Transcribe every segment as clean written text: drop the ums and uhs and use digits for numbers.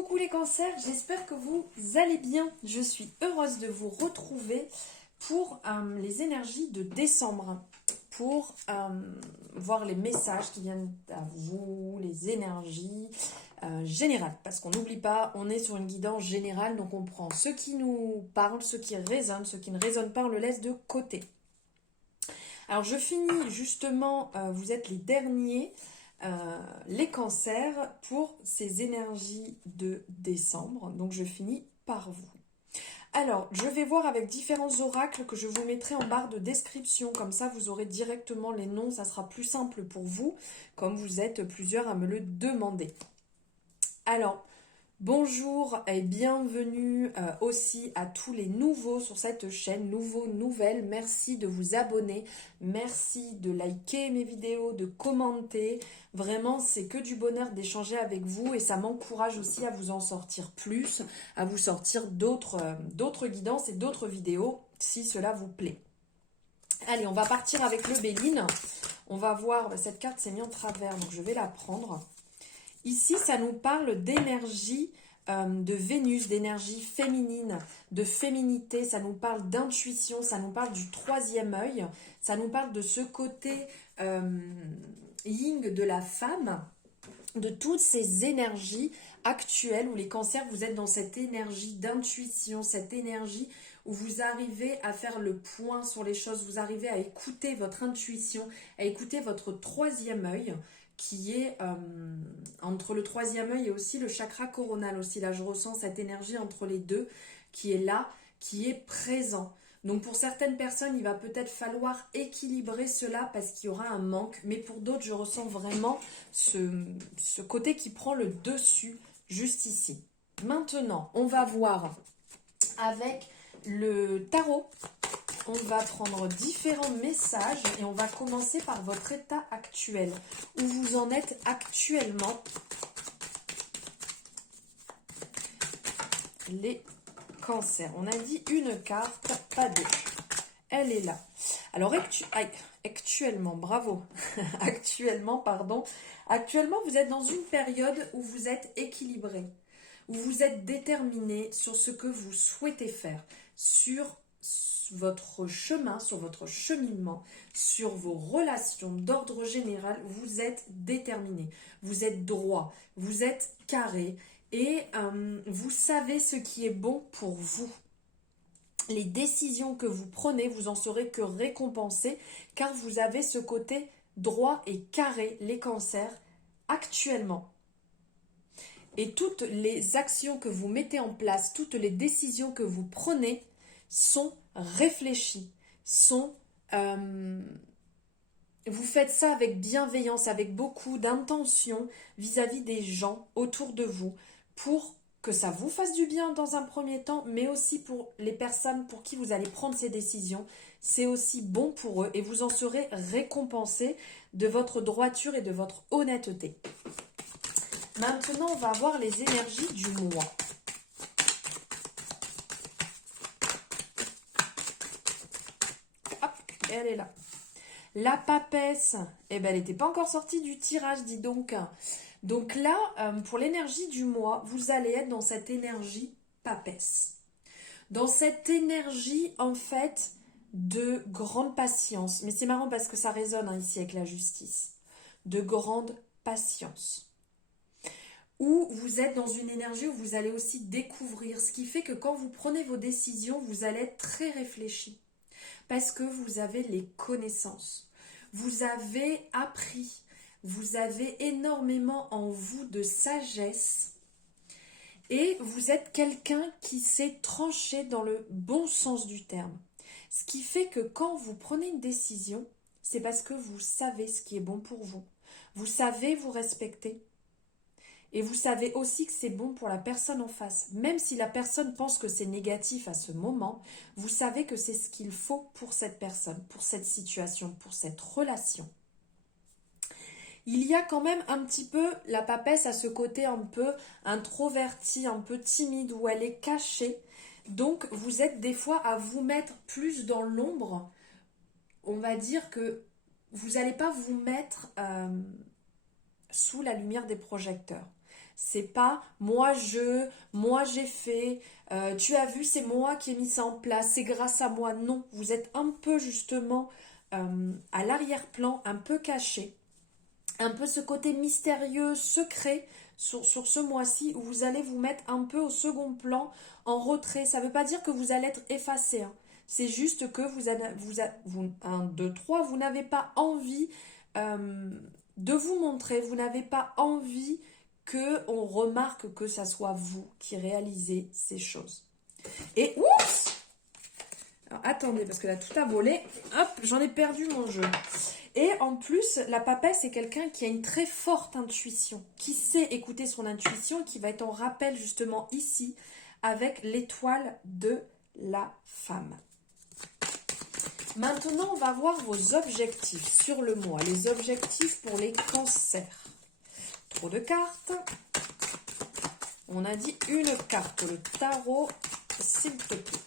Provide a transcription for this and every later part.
Coucou les cancers, j'espère que vous allez bien. Je suis heureuse de vous retrouver pour les énergies de décembre, pour voir les messages qui viennent à vous, les énergies générales. Parce qu'on n'oublie pas, on est sur une guidance générale, donc on prend ce qui nous parle, ce qui résonne, ce qui ne résonne pas, on le laisse de côté. Alors je finis justement, vous êtes les derniers, les cancers pour ces énergies de décembre. Donc je finis par vous. Alors je vais voir avec différents oracles que je vous mettrai en barre de description. Comme ça vous aurez directement les noms, ça sera plus simple pour vous, comme vous êtes plusieurs à me le demander. Alors, bonjour et bienvenue aussi à tous les nouveaux sur cette chaîne, nouvelles. Merci de vous abonner, merci de liker mes vidéos, de commenter. Vraiment, c'est que du bonheur d'échanger avec vous et ça m'encourage aussi à vous en sortir plus, à vous sortir d'autres guidances et d'autres vidéos si cela vous plaît. Allez, on va partir avec le Béline. On va voir, cette carte s'est mise en travers, donc je vais la prendre. Ici, ça nous parle d'énergie de Vénus, d'énergie féminine, de féminité, ça nous parle d'intuition, ça nous parle du troisième œil, ça nous parle de ce côté yin de la femme, de toutes ces énergies actuelles où les cancers, vous êtes dans cette énergie d'intuition, cette énergie où vous arrivez à faire le point sur les choses, vous arrivez à écouter votre intuition, à écouter votre troisième œil, qui est entre le troisième œil et aussi le chakra coronal aussi. Là, je ressens cette énergie entre les deux qui est là, qui est présent. Donc, pour certaines personnes, il va peut-être falloir équilibrer cela parce qu'il y aura un manque. Mais pour d'autres, je ressens vraiment ce côté qui prend le dessus juste ici. Maintenant, on va voir avec le tarot. On va prendre différents messages et on va commencer par votre état actuel, où vous en êtes actuellement, les cancers. On a dit une carte, pas deux. Elle est là. Alors actuellement, bravo, actuellement, vous êtes dans une période où vous êtes équilibré, où vous êtes déterminé sur ce que vous souhaitez faire, sur votre chemin, sur votre cheminement, sur vos relations d'ordre général, vous êtes déterminé, vous êtes droit, vous êtes carré et vous savez ce qui est bon pour vous. Les décisions que vous prenez, vous en serez que récompensé car vous avez ce côté droit et carré, les cancers, actuellement. Et toutes les actions que vous mettez en place, toutes les décisions que vous prenez sont réfléchies, vous faites ça avec bienveillance, avec beaucoup d'intention vis-à-vis des gens autour de vous pour que ça vous fasse du bien dans un premier temps, mais aussi pour les personnes pour qui vous allez prendre ces décisions. C'est aussi bon pour eux et vous en serez récompensé de votre droiture et de votre honnêteté. Maintenant, on va voir les énergies du mois. Hop, et elle est là. La papesse, eh ben, elle n'était pas encore sortie du tirage, dis donc. Donc là, pour l'énergie du mois, vous allez être dans cette énergie papesse. Dans cette énergie, en fait, de grande patience. Mais c'est marrant parce que ça résonne ici avec la justice. De grande patience. Où vous êtes dans une énergie où vous allez aussi découvrir. Ce qui fait que quand vous prenez vos décisions, vous allez être très réfléchi. Parce que vous avez les connaissances. Vous avez appris. Vous avez énormément en vous de sagesse. Et vous êtes quelqu'un qui s'est tranché dans le bon sens du terme. Ce qui fait que quand vous prenez une décision, c'est parce que vous savez ce qui est bon pour vous. Vous savez vous respecter. Et vous savez aussi que c'est bon pour la personne en face. Même si la personne pense que c'est négatif à ce moment, vous savez que c'est ce qu'il faut pour cette personne, pour cette situation, pour cette relation. Il y a quand même un petit peu, la papesse a ce côté un peu introverti, un peu timide, où elle est cachée. Donc vous êtes des fois à vous mettre plus dans l'ombre. On va dire que vous n'allez pas vous mettre sous la lumière des projecteurs. C'est pas moi j'ai fait, tu as vu, c'est moi qui ai mis ça en place, c'est grâce à moi. Non, vous êtes un peu justement à l'arrière-plan, un peu caché, un peu ce côté mystérieux, secret sur ce mois-ci où vous allez vous mettre un peu au second plan, en retrait. Ça ne veut pas dire que vous allez être effacé, hein. C'est juste que un, deux, trois, vous n'avez pas envie euh, de vous montrer, vous n'avez pas envie que on remarque que ça soit vous qui réalisez ces choses. Et oups! Alors, attendez, parce que là tout a volé. Hop, j'en ai perdu mon jeu. Et en plus, la papesse c'est quelqu'un qui a une très forte intuition, qui sait écouter son intuition, qui va être en rappel justement ici avec l'étoile de la femme. Maintenant, on va voir vos objectifs sur le mois, les objectifs pour les cancers. Trop de cartes. On a dit une carte, le tarot, s'il te plaît.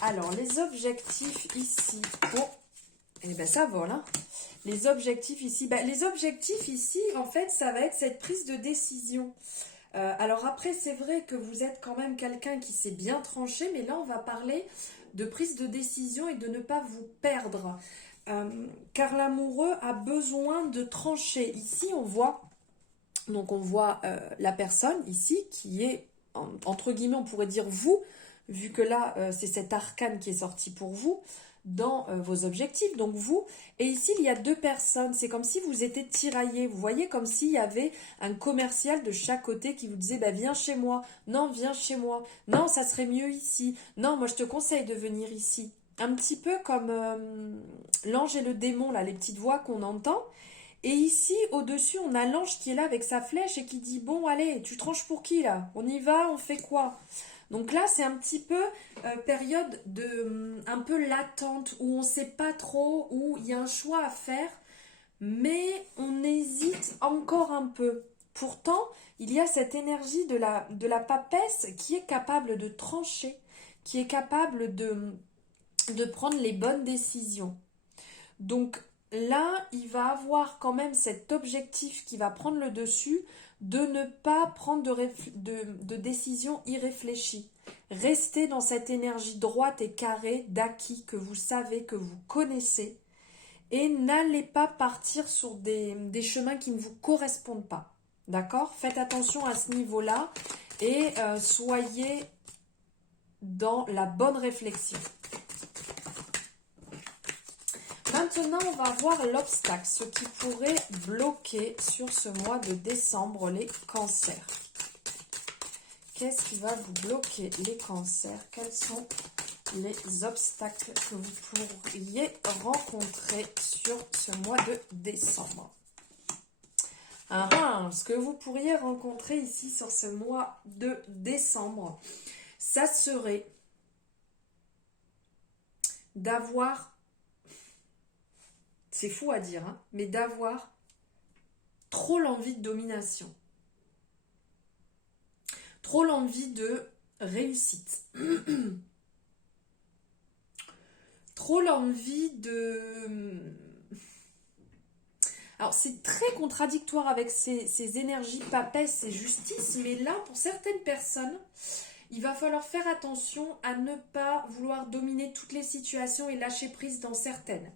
Alors, les objectifs ici. Oh, eh bien, ça vole, hein. Les objectifs ici. Les objectifs ici, en fait, ça va être cette prise de décision. Alors après, c'est vrai que vous êtes quand même quelqu'un qui s'est bien tranché, mais là, on va parler de prise de décision et de ne pas vous perdre. Car l'amoureux a besoin de trancher. Ici, on voit la personne ici qui est, entre guillemets, on pourrait dire vous, vu que là, c'est cet arcane qui est sorti pour vous, dans vos objectifs, donc vous. Et ici, il y a deux personnes. C'est comme si vous étiez tiraillés. Vous voyez, comme s'il y avait un commercial de chaque côté qui vous disait, viens chez moi. Non, viens chez moi. Non, ça serait mieux ici. Non, moi, je te conseille de venir ici. Un petit peu comme l'ange et le démon, là, les petites voix qu'on entend. Et ici, au-dessus, on a l'ange qui est là avec sa flèche et qui dit, bon, allez, tu tranches pour qui, là? On y va, on fait quoi? Donc là, c'est un petit peu période de un peu latente, où on ne sait pas trop, où il y a un choix à faire, mais on hésite encore un peu. Pourtant, il y a cette énergie de la papesse qui est capable de trancher, qui est capable de prendre les bonnes décisions. Donc là, il va avoir quand même cet objectif qui va prendre le dessus, de ne pas prendre de décisions irréfléchies. Restez dans cette énergie droite et carrée d'acquis que vous savez, que vous connaissez, et n'allez pas partir sur des chemins qui ne vous correspondent pas. D'accord? Faites attention à ce niveau-là et soyez dans la bonne réflexion. Maintenant, on va voir l'obstacle, ce qui pourrait bloquer sur ce mois de décembre les cancers. Qu'est-ce qui va vous bloquer les cancers? Quels sont les obstacles que vous pourriez rencontrer sur ce mois de décembre? Ce que vous pourriez rencontrer ici sur ce mois de décembre, ça serait d'avoir, c'est fou à dire, hein, mais d'avoir trop l'envie de domination. Trop l'envie de réussite. Trop l'envie de... Alors, c'est très contradictoire avec ces énergies papesse et justice, mais là, pour certaines personnes, il va falloir faire attention à ne pas vouloir dominer toutes les situations et lâcher prise dans certaines.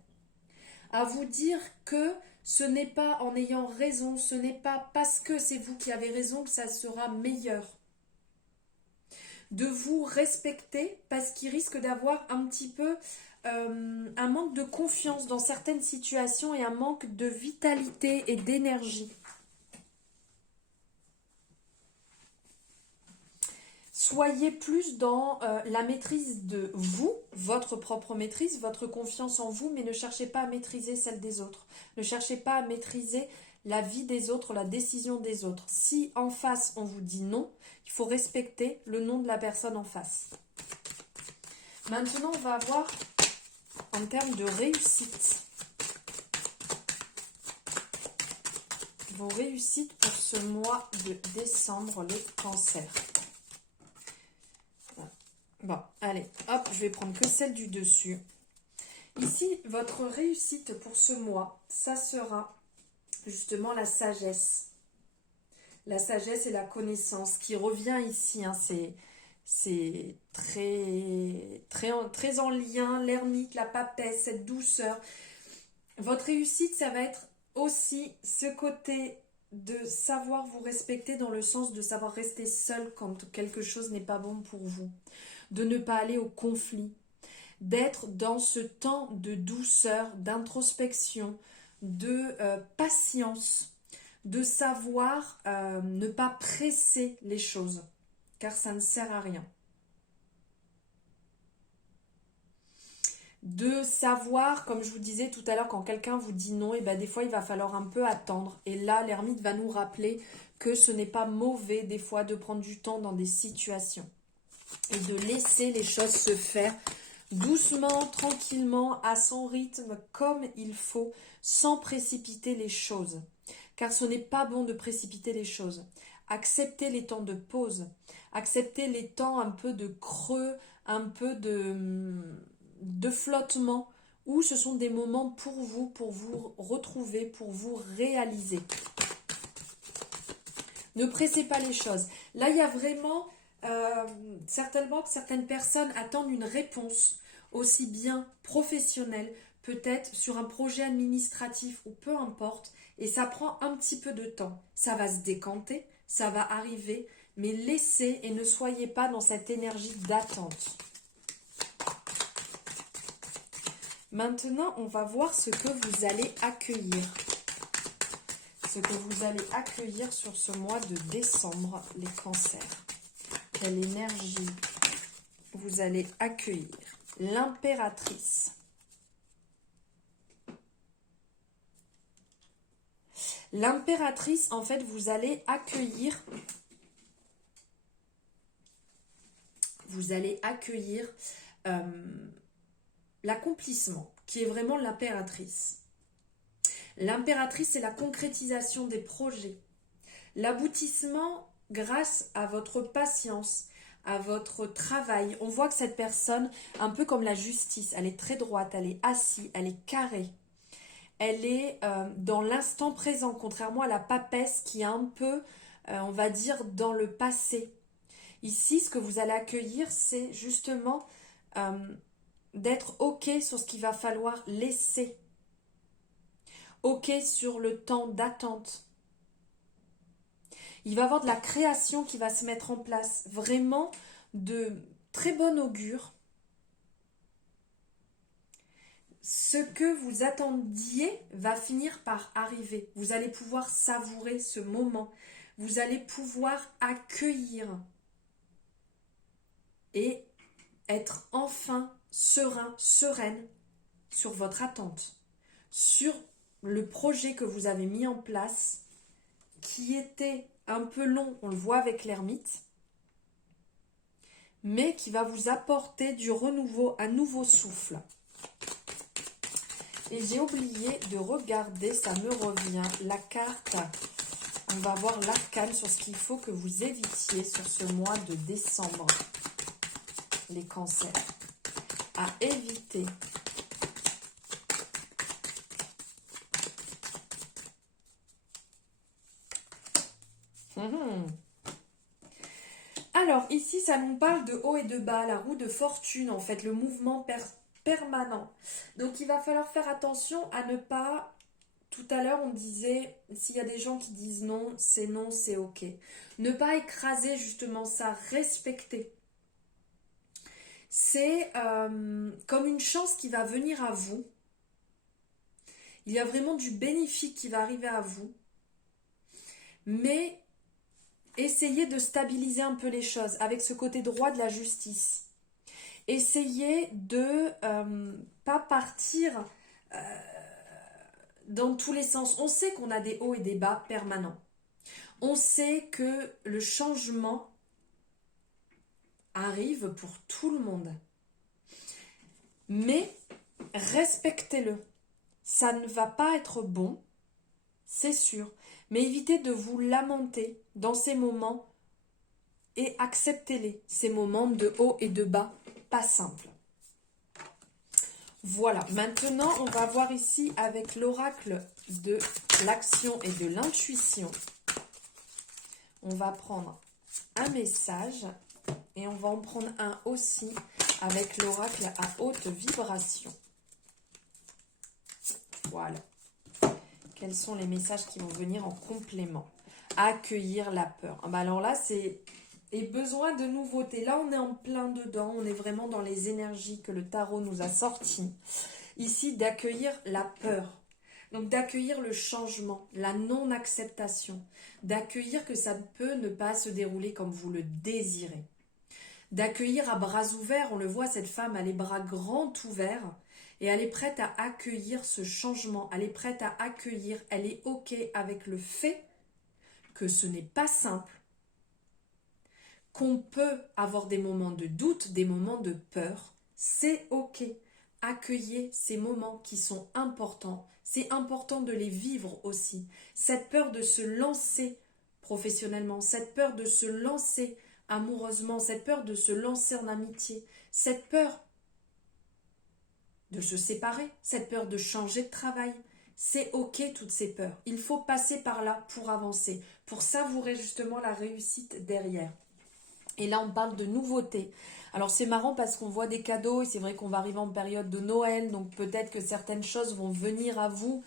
À vous dire que ce n'est pas en ayant raison, ce n'est pas parce que c'est vous qui avez raison que ça sera meilleur. De vous respecter parce qu'il risque d'avoir un petit peu un manque de confiance dans certaines situations et un manque de vitalité et d'énergie. Soyez plus dans la maîtrise de vous, votre propre maîtrise, votre confiance en vous, mais ne cherchez pas à maîtriser celle des autres. Ne cherchez pas à maîtriser la vie des autres, la décision des autres. Si en face on vous dit non, il faut respecter le non de la personne en face. Maintenant, on va voir en termes de réussite. Vos réussites pour ce mois de décembre, les cancers. Bon, allez, hop, je vais prendre que celle du dessus. Ici, votre réussite pour ce mois, ça sera justement la sagesse. La sagesse et la connaissance qui revient ici, hein, c'est très en lien, l'ermite, la papesse, cette douceur. Votre réussite, ça va être aussi ce côté de savoir vous respecter dans le sens de savoir rester seul quand quelque chose n'est pas bon pour vous, de ne pas aller au conflit, d'être dans ce temps de douceur, d'introspection, de patience, de savoir ne pas presser les choses, car ça ne sert à rien. De savoir, comme je vous disais tout à l'heure, quand quelqu'un vous dit non, et ben des fois il va falloir un peu attendre. Et là, l'ermite va nous rappeler que ce n'est pas mauvais des fois de prendre du temps dans des situations et de laisser les choses se faire doucement, tranquillement, à son rythme, comme il faut, sans précipiter les choses. Car ce n'est pas bon de précipiter les choses. Acceptez les temps de pause, acceptez les temps un peu de creux, un peu de flottement, où ce sont des moments pour vous retrouver, pour vous réaliser. Ne pressez pas les choses. Là, il y a vraiment, certainement que certaines personnes attendent une réponse, aussi bien professionnelle, peut-être sur un projet administratif ou peu importe, et ça prend un petit peu de temps. Ça va se décanter, ça va arriver, mais laissez et ne soyez pas dans cette énergie d'attente. Maintenant, on va voir ce que vous allez accueillir. Ce que vous allez accueillir sur ce mois de décembre, les cancers. Quelle énergie vous allez accueillir? L'impératrice. L'impératrice, en fait, vous allez accueillir l'accomplissement, qui est vraiment l'impératrice. L'impératrice, c'est la concrétisation des projets. L'aboutissement grâce à votre patience, à votre travail. On voit que cette personne, un peu comme la justice, elle est très droite, elle est assise, elle est carrée. Elle est dans l'instant présent, contrairement à la papesse qui est un peu, on va dire, dans le passé. Ici, ce que vous allez accueillir, c'est justement d'être OK sur ce qu'il va falloir laisser. OK sur le temps d'attente. Il va y avoir de la création qui va se mettre en place. Vraiment de très bon augure. Ce que vous attendiez va finir par arriver. Vous allez pouvoir savourer ce moment. Vous allez pouvoir accueillir et être enfin serein, sereine sur votre attente, sur le projet que vous avez mis en place, qui était un peu long, on le voit avec l'ermite, mais qui va vous apporter du renouveau, un nouveau souffle. Et j'ai oublié de regarder, ça me revient, la carte. On va voir l'arcane sur ce qu'il faut que vous évitiez sur ce mois de décembre. Les cancers. À éviter. Alors, ici, ça nous parle de haut et de bas, la roue de fortune, en fait, le mouvement permanent. Donc, il va falloir faire attention à ne pas... Tout à l'heure, on disait, s'il y a des gens qui disent non, c'est OK. Ne pas écraser, justement, ça, respecter. C'est comme une chance qui va venir à vous. Il y a vraiment du bénéfique qui va arriver à vous. Mais essayez de stabiliser un peu les choses avec ce côté droit de la justice. Essayez de pas partir dans tous les sens. On sait qu'on a des hauts et des bas permanents. On sait que le changement arrive pour tout le monde. Mais respectez-le. Ça ne va pas être bon, c'est sûr. Mais évitez de vous lamenter dans ces moments et acceptez-les, ces moments de haut et de bas, pas simples. Voilà, maintenant on va voir ici avec l'oracle de l'action et de l'intuition. on va prendre un message et on va en prendre un aussi avec l'oracle à haute vibration. Voilà. Quels sont les messages qui vont venir en complément? Accueillir la peur. Ah bah alors là, c'est et besoin de nouveautés. Là, on est en plein dedans. On est vraiment dans les énergies que le tarot nous a sorties. Ici, d'accueillir la peur. Donc, d'accueillir le changement, la non-acceptation. D'accueillir que ça peut ne pas se dérouler comme vous le désirez. D'accueillir à bras ouverts. On le voit, cette femme a les bras grands ouverts. Et elle est prête à accueillir ce changement. Elle est prête à accueillir. Elle est OK avec le fait que ce n'est pas simple. Qu'on peut avoir des moments de doute, des moments de peur. C'est OK. Accueillez ces moments qui sont importants. C'est important de les vivre aussi. Cette peur de se lancer professionnellement, cette peur de se lancer amoureusement, cette peur de se lancer en amitié, cette peur de se séparer, cette peur de changer de travail. C'est OK toutes ces peurs. Il faut passer par là pour avancer, pour savourer justement la réussite derrière. Et là, on parle de nouveautés. Alors, c'est marrant parce qu'on voit des cadeaux et c'est vrai qu'on va arriver en période de Noël, donc peut-être que certaines choses vont venir à vous.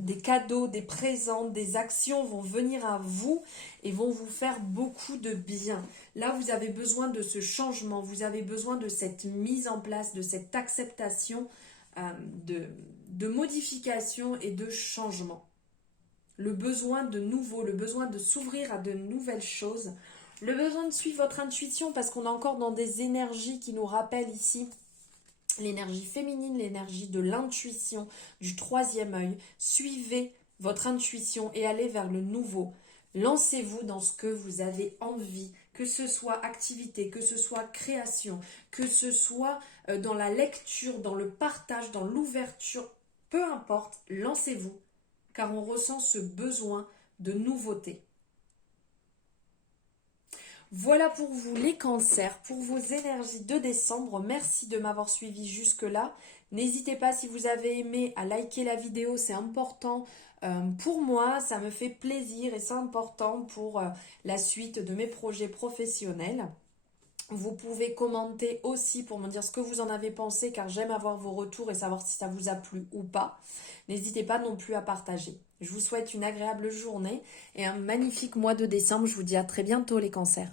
Des cadeaux, des présents, des actions vont venir à vous et vont vous faire beaucoup de bien. Là, vous avez besoin de ce changement, vous avez besoin de cette mise en place, de cette acceptation, de modification et de changement. Le besoin de nouveau, le besoin de s'ouvrir à de nouvelles choses, le besoin de suivre votre intuition parce qu'on est encore dans des énergies qui nous rappellent ici l'énergie féminine, l'énergie de l'intuition, du troisième œil. Suivez votre intuition et allez vers le nouveau. Lancez-vous dans ce que vous avez envie, que ce soit activité, que ce soit création, que ce soit dans la lecture, dans le partage, dans l'ouverture, peu importe, lancez-vous, car on ressent ce besoin de nouveauté. Voilà pour vous les cancers, pour vos énergies de décembre. Merci de m'avoir suivi jusque-là. N'hésitez pas si vous avez aimé à liker la vidéo, c'est important pour moi, ça me fait plaisir et c'est important pour la suite de mes projets professionnels. Vous pouvez commenter aussi pour me dire ce que vous en avez pensé car j'aime avoir vos retours et savoir si ça vous a plu ou pas. N'hésitez pas non plus à partager. Je vous souhaite une agréable journée et un magnifique mois de décembre. Je vous dis à très bientôt les cancers.